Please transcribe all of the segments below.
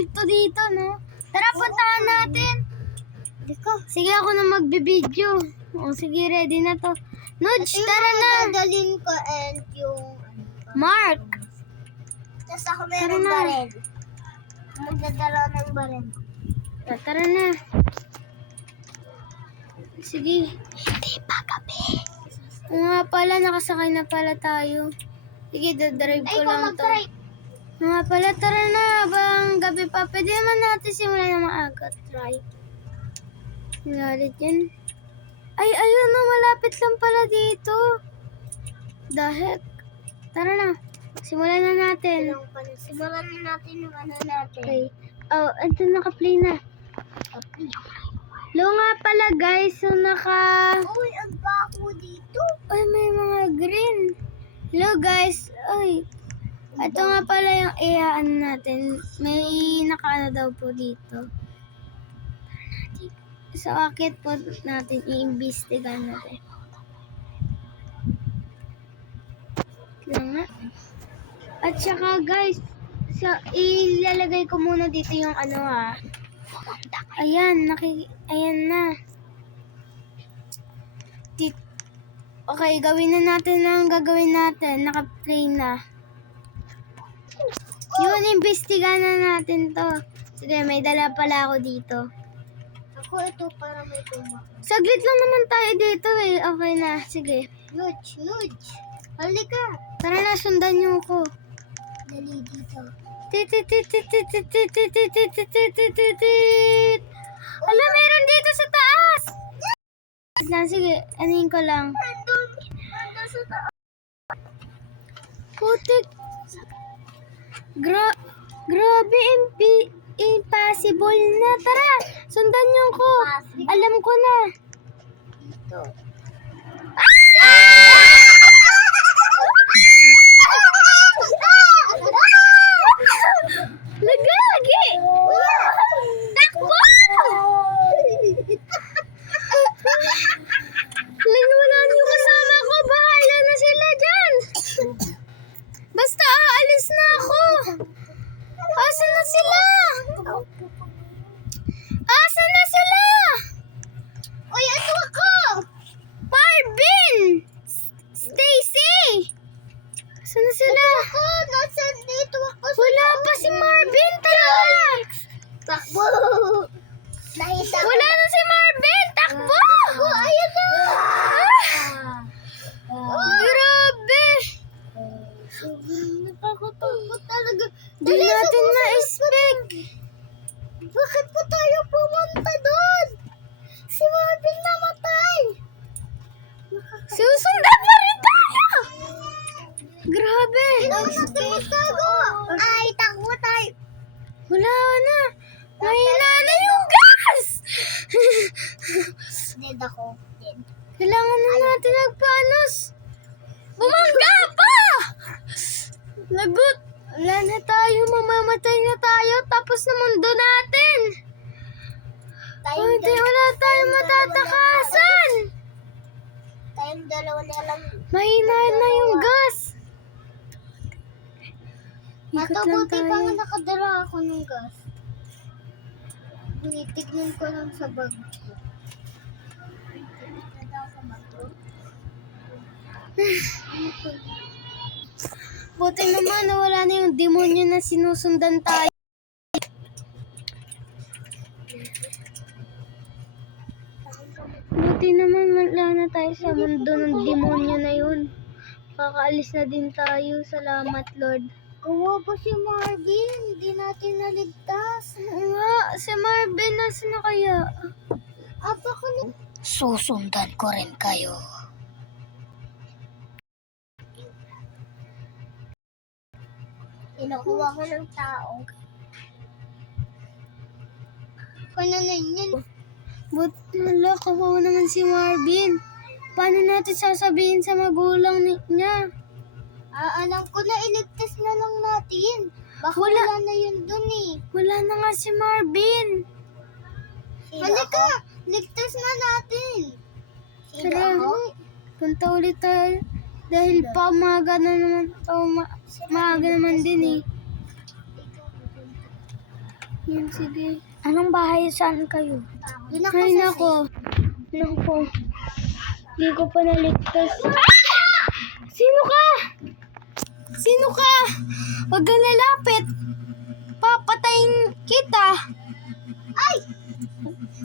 multo dito, no? Tara, puntahan natin. Sige, ako na magbibideo. O, sige, ready na to. Nudge, tara na. Dadalhin ko and yung... Mark. Tapos ako meron baril. Magdadala ng baril. Tara na. Sige. Hindi pa gabi. Nga pala, nakasakay na pala tayo. Sige, dadrive ko lang to. mag-try. Nga pala, tara na. Habang gabi pa, pwede naman natin simulan ng maaga. Try. Ngalit yan. Ay, ayun na, malapit lang pala dito. The heck. Tara na. Simulan na natin. Simulan na natin yung ano natin. Okay. Oh, ito naka-play na. Hello nga pala guys, so Uy, ang bako dito. Ay, may mga green. Hello guys. Ay. Ito nga pala yung ano natin. May nakaano daw po dito. So, akit po natin i-imbestiga natin. Kaya nga. At saka guys, so, ilalagay ko muna dito yung ano Ayan, ayan na. Okay, gawin na natin ang gagawin natin. Naka-play na. Yun, imbestigahan na natin to. Sige, may dala pala ako dito. Ako ito para may tumak. Saglit lang naman tayo dito eh. Okay na, sige. Nudge. Halika. Tara na, sundan niyo ko. Dali dito. Ala, meron dito sa taas! Sige, anin ko lang. Nandun sa taas. Putik. Grabe, impossible na. Tara, sundan niyo ko. Alam ko na. Dito. Lagagi! Takbo! Wala niyo kasama ko. Bahala na sila dyan. Basta aalis na ako. Asan na sila? Asan na sila? Uy, ito ako! Marvin! Stacy! Asan na sila? Ako! Nasaan dito ako? Wala pa si Marvin. Tara! Takbo! Nakita ko. Wala na si Marvin. Takbo! Ayun na! Grabe! Nakakatakot talaga. Di natin na-expect. Bakit pa tayo pumunta doon? Si Marvin namatay. Susundan pa rin tayo! Grabe! Hindi natin magtago. Ay, takbo tayo. Wala na. Mahina na yung gas! Dead ako. Dead. Kailangan na natin magpanos. Bumangga pa! Lagot. Wala na tayo. Mamamatay na tayo. Tapos na mundo natin. Hindi, wala tayong matatakasan. Tayong dalawa na lang. Mahina na yung gas. Ikot lang Matabuti pa tayo. nga nakadala ako ng gas. Tinitignan ko lang sa bag ko. Buti naman nawala na yung demonyo na sinusundan tayo. Buti naman wala na tayo sa mundo ng demonyo na yun. Kakaalis na din tayo. Salamat, Lord. Kawa pa si Marvin. Hindi natin naligtas. Oo nga, si Marvin, nasa na kaya? Apaka na. Susundan ko rin kayo. Inakuha ko ng tao. Kananan yan. Wala, kawawa naman si Marvin. Paano natin sasabihin sa magulang niya? Alam ko na, iligtas na lang natin. Baka Wala. wala na yun dun eh. Wala na nga si Marvin. Halika, ligtas na natin. Tara, punta ulit tayo. Dahil pa umaga na naman. Maaga naman din eh. Yan, sige. Anong bahay? Saan kayo? Yun ako Ay, sa nako. Nako. Hindi ko pa naligtas. Sino ka? Sino ka? Huwag ka lalapit. Papatayin kita. Ay!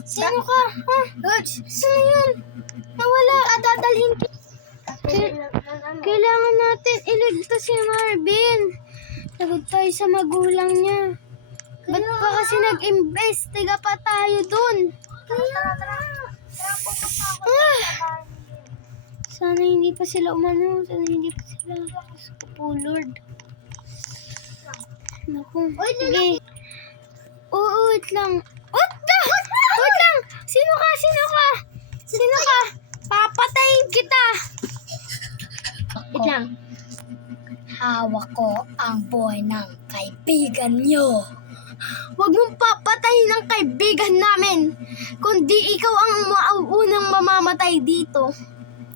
Sino ka? Ha? Sino yun? Nawala. Dadalhin kita. Kailangan natin iligtas si Marvin. Lagot tayo sa magulang niya. Ba't pa kasi nag-imbestiga pa tayo dun? Tara. Ah! Sana hindi pa sila umano. Sana hindi pa sila. Diyos ko po, Lord. Naku. Uy, Sige. Oo, wait lang. What the? Wait lang. Sino ka? Sino ka? Sino ka? Papatayin kita. Wait lang. Hawak ko ang buhay ng kaibigan niyo. Huwag mong papatayin ang kaibigan namin. Kundi ikaw ang unang mamamatay dito.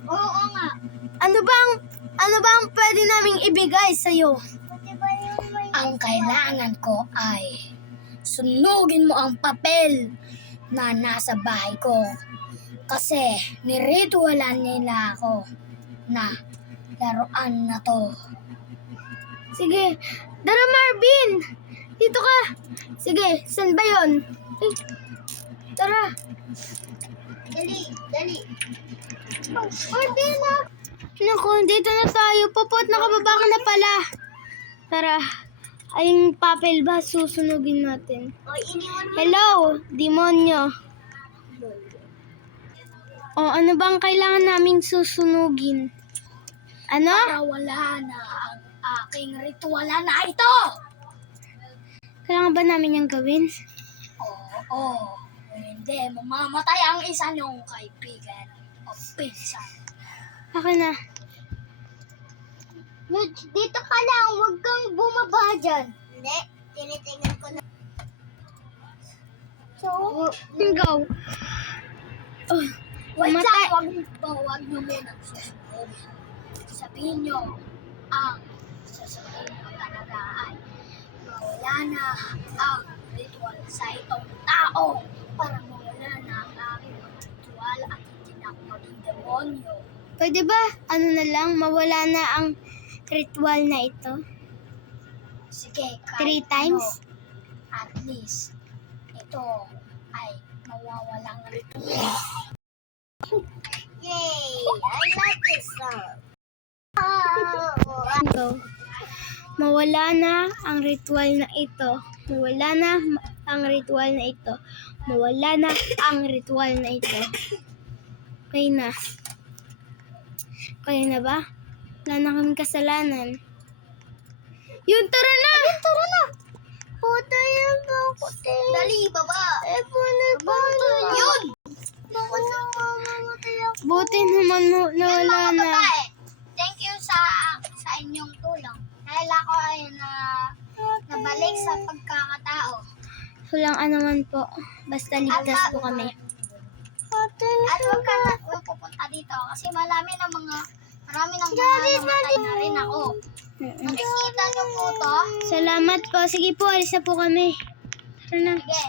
Oo nga. Ano ba ang pwede naming ibigay sa'yo? Pati ba yung may... Ang kailangan ko ay sunugin mo ang papel na nasa bahay ko. Kasi niritualan nila ako na laruan na to. Sige. Dara, Marvin! Dito ka! Sige, saan ba yun? Ay, tara. Dali. Marvin, naku, dito na tayo. Popot, nakababa ka na pala. Tara. Ay, yung papel ba? Susunugin natin. Oy, iniwan mo. Hello, demonyo. O, ano bang kailangan naming susunugin? Ano? Para wala na ang aking ritualan na ito. Kailangan ba namin yung gawin? Oo. Kung hindi, mamamatay ang isa niyong kaibigan o pinsan. Akin na. Nudes, dito ka lang. Huwag kang bumaba dyan. Hindi. Tinitingnan ko na. So, Go. Oh, Wait Mamatay. lang, huwag niyo muna susunod. Sabihin niyo, ang sasabihin niyo talaga ay mawala na ang ritual sa itong tao para mawala na ang aking ritual at hindi na ako maging demonyo. Pwede ba, ano na lang, mawala na ang ritual na ito? Sige, 3 times? At least, ito ay mawawalang ritual. yay! I like this song. Ito. Mawala na ang ritual na ito. Mawala na ang ritual na ito. Mawala na ang ritual na ito. Okay na. Kaya na ba? Wala na kaming kasalanan. Yun, tara na! Tara na! Puto yan ba ako, Dali, baba! Yun! Bakit mamamatay ako? Buti naman mo, nawala Mga na. babae, thank you sa inyong tulong. Dahil ako ay nabalik sa pagkakatao. Walang anuman po. Basta ligtas po kami. At huwag ka na pupunta dito kasi marami ng mga namatay na rin ako. Nakikita niyo po to? Salamat po. Sige po, alis na po kami. Tara na. Sige.